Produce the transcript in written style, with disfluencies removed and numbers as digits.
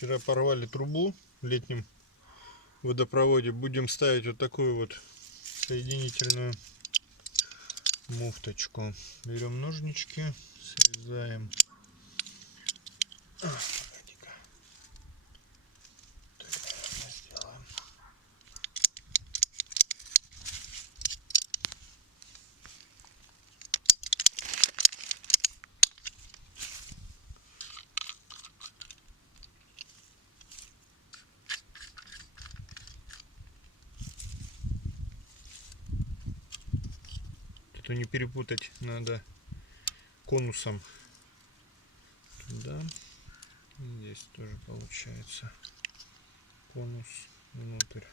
Вчера порвали трубу в летнем водопроводе. Будем ставить вот такую вот соединительную муфточку. Берем ножнички, срезаем. Погоди-ка. Так, наверное, сделаем. Это не перепутать надо конусом. Туда. И здесь тоже получается конус внутрь.